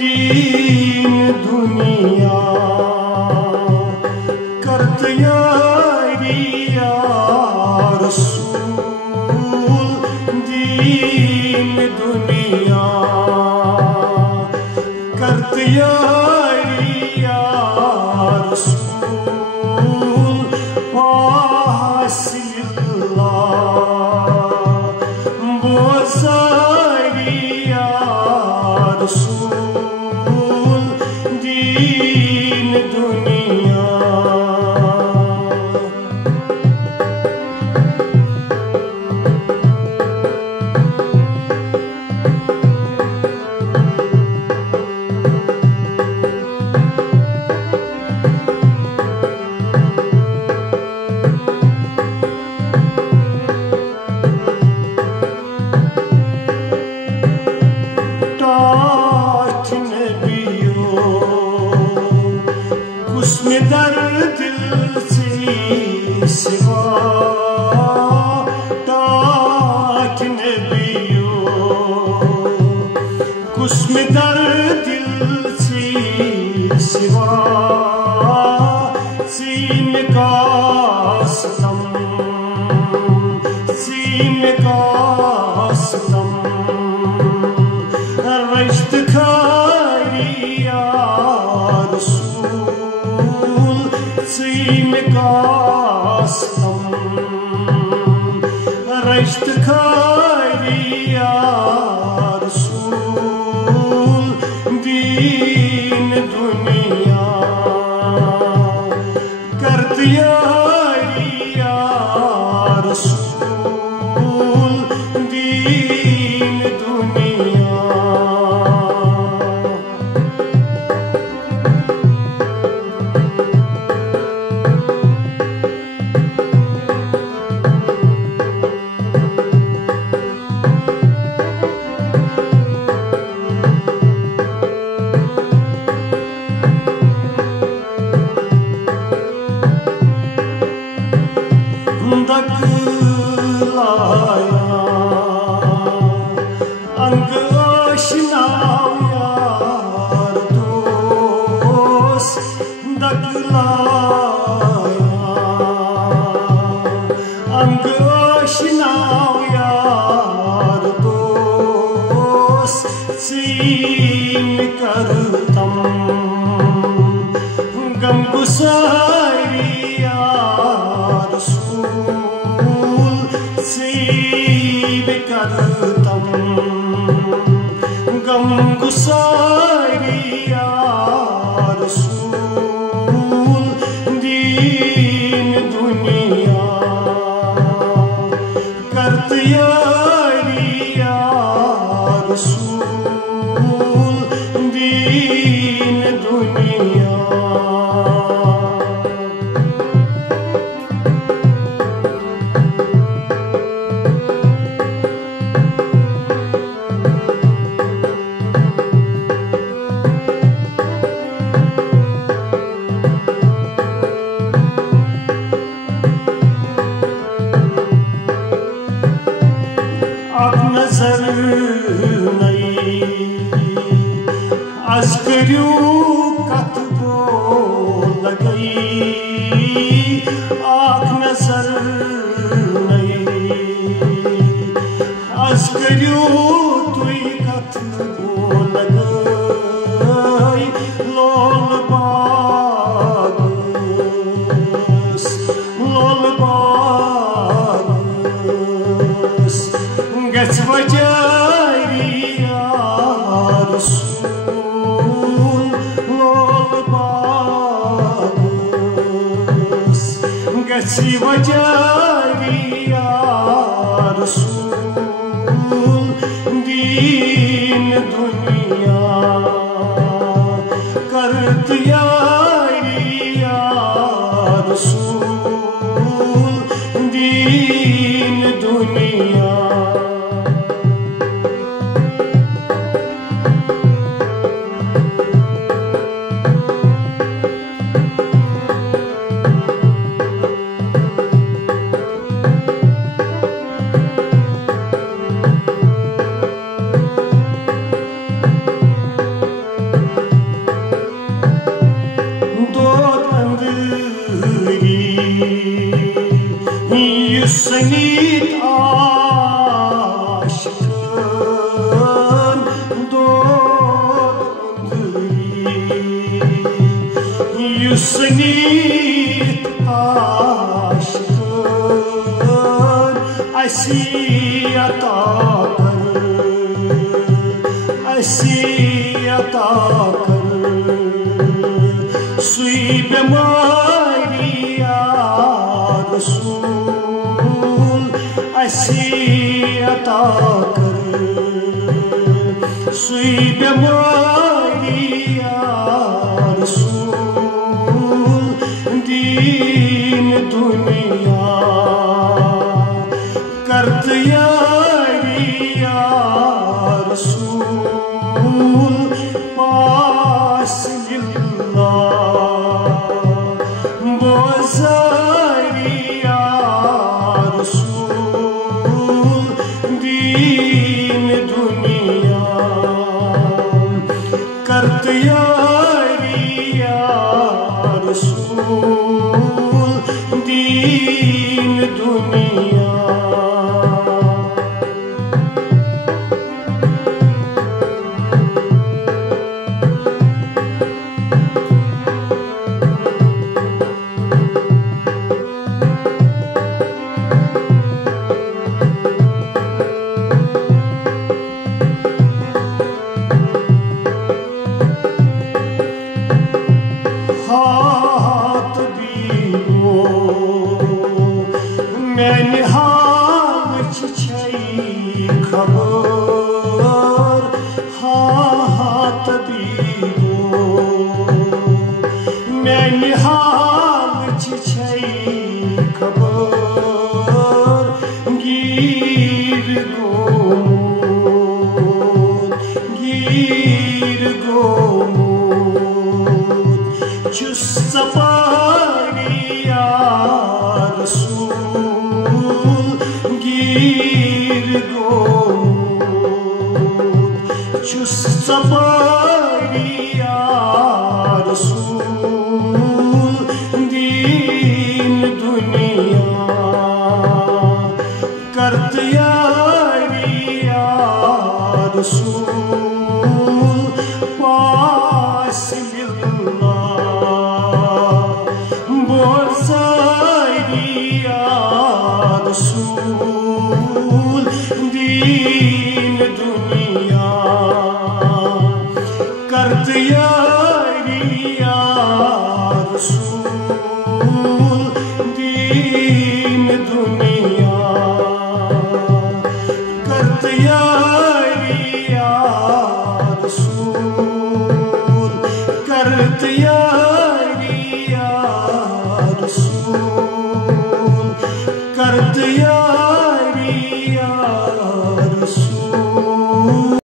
दीन दुनिया करत यारी या रसूल, दीन दुनिया करत यारी या रसूल, पासिल्लाह बोसारी या रसूल, दीन दुनिया। टाठ नबियों उसमें दर्द दिल से सिवा, टाठ नबियों उसमें दर्द दिल से सिवा, सीन का सितम, सीन का सितम, रश्त खारी या रसूल, सीन का सितम, रश्त खारी या रसूल, दीन दुनिया करत यारी या रसूल, दीन दुनिया। दखलाया अंग आशनाओ यार दोस्त, दखलाया अंग आशनाओ यार दोस्त, सीन करतम गम गुसारी या रसूल, सीब करतम गम गुसारी या रसूल, दीन दुनिया करत यारी या रसूल, दीन दुनिया। अब नजर नहीं आज करूं कतबो लगई, आँख नजर नहीं आज करूं तुई कतबो लगई, लोल बागस लोल बागस गच बजारी या रसूल, लोल बागस गच बजारी या रसूल, दीन दुनिया करत यारी या रसूल, दीन दुनिया। Yusnit aşkın asiyata kar, asiyata kar. Sui bemari ya Rasul asiyata kar. Sui bemari ya Rasul दीन दुनिया करत यारी या रसूल पास लिल्लाह बोज़ारी या रसूल दीन दुनिया करत यारी या रसूल दीन दुनिया. Meni halç çey khabar ha tabibo meni halç çey khabar gir gomut çus sapari ya Rasul gir gomut çus sapari ya Rasul din dunya kart yari ya Rasul pas lillah borzai ya Rasul din dunya kart yari ya Rasul din dunya kart yari ya Rasul kart yari